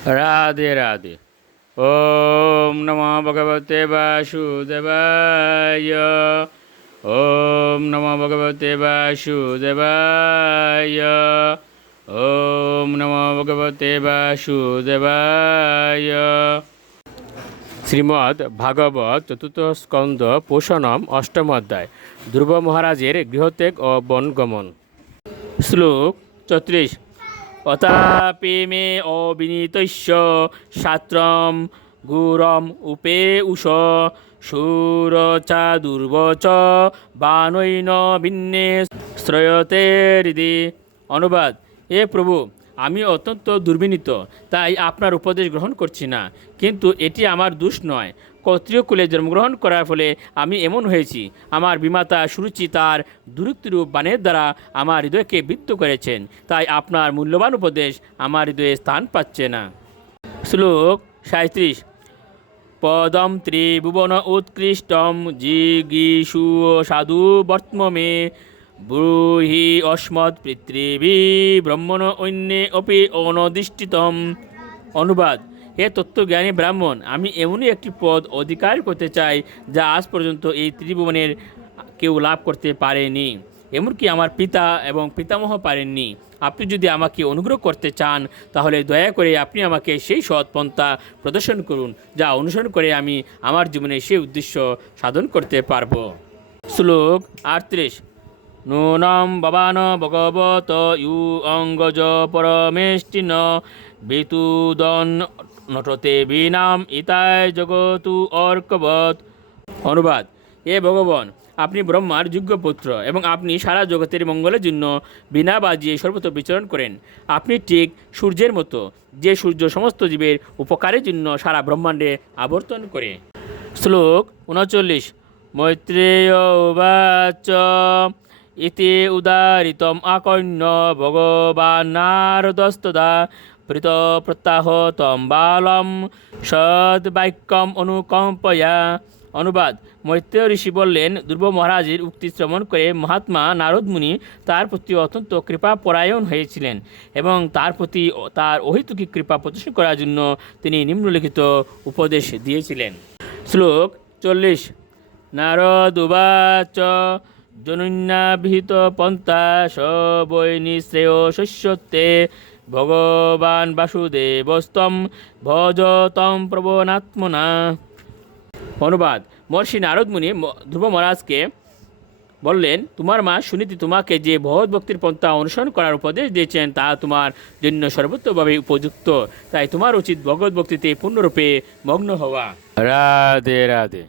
राधे राधे। ओम नमो भगवते वासुदेवाय। ओम नमो भगवते वासुदेवाय। ओम नमो भगवते वासुदेवाय। শ্রীমদ্ ভাগবত চতুর্থ স্কন্দ পোষণম অষ্টম অধ্যায় ধ্রুব মহারাজের গৃহত্যাগ ও বনগমন। শ্লোক 34। অতাপি মে অবিনীতস্য শাস্ত্রম গুরম উপে উষ সুর চা দুর্বচ বানৈন ভিন্নে শ্রয়তে হৃদি। অনুবাদ: এ প্রভু, আমি অত্যন্ত দুর্বিনীত, তাই আপনার উপদেশ গ্রহণ করছি না। কিন্তু এটি আমার দোষ নয়। ক্ষত্রিয় কুলে জন্মগ্রহণ করার ফলে আমি এমন হয়েছি। আমার বিমাতা সুরুচি তার দুরুক্তিরূপ বাণের দ্বারা আমার হৃদয়কে বৃত্ত করেছেন, তাই আপনার মূল্যবান উপদেশ আমার হৃদয়ে স্থান পাচ্ছে না। শ্লোক 37। পদম ত্রিভুবন উৎকৃষ্টম জিগীষু সাধু বর্তমে ব্রূহি অস্মৎ পৃথিবী ব্রহ্মণ অন্যে অপি অনধিষ্ঠিতম। অনুবাদ: হে তত্ত্বজ্ঞানী ব্রাহ্মণ, আমি এমনই একটি পদ অধিকার করতে চাই যা আজ পর্যন্ত এই ত্রিভুবনের কেউ লাভ করতে পারেনি, এমনকি আমার পিতা এবং পিতামহ পারেননি। আপনি যদি আমাকে অনুগ্রহ করতে চান তাহলে দয়া করে আপনি আমাকে সেই সৎ পন্থা প্রদর্শন করুন যা অনুসরণ করে আমি আমার জীবনে সেই উদ্দেশ্য সাধন করতে পারব। শ্লোক 38। নূনম ভবান ভগবত ইউ অঙ্গজ পরমেষ্টিন বেতুদন নটতে বিনাম ইতায় জগতু অর্কবৎ। অনুবাদ: এ ভগবান, আপনি ব্রহ্মার যোগ্য পুত্র এবং আপনি সারা জগতের মঙ্গলের জন্য বিনা বাজিয়ে সর্বত্র বিচরণ করেন। আপনি ঠিক সূর্যের মতো, যে সূর্য সমস্ত জীবের উপকারের জন্য সারা ব্রহ্মাণ্ডে আবর্তন করে। শ্লোক 39। মৈত্রেয় উবাচ ইতি উদারিতম আকর্ণ্য ভগবান নারদস্তদা প্রীত প্রত্যাহ তম বালম সদ্বাক্যম অনুকম্পয়া। অনুবাদ: মৈত্রেয় ঋষি বললেন, ধ্রুব মহারাজের উক্তি শ্রবণ করে মহাত্মা নারদ মুনি তার প্রতি অত্যন্ত কৃপাপরায়ণ হয়েছিলেন এবং তার প্রতি তার অহেতুকী কৃপা প্রদর্শন করার জন্য তিনি নিম্নলিখিত উপদেশ দিয়েছিলেন। শ্লোক 40। নারদ উবাচ জনুন্যাভিহিত পন্থা সবৈ নিঃশ্রেয় শস্যতে ভগবান বাসুদেবস্তম ভজতম প্রবণাত্মনা। অনুবাদ: মহর্ষি নারদ মুনি ধ্রুব মহারাজকে বললেন, তোমার মা সুনীতি তোমাকে যে ভগবত ভক্তির পন্থা অনুসরণ করার উপদেশ দিয়েছেন তা তোমার জন্য সর্বোত্তভাবে উপযুক্ত, তাই তোমার উচিত ভগবত ভক্তিতে পূর্ণরূপে মগ্ন হওয়া। রাধে রাধে।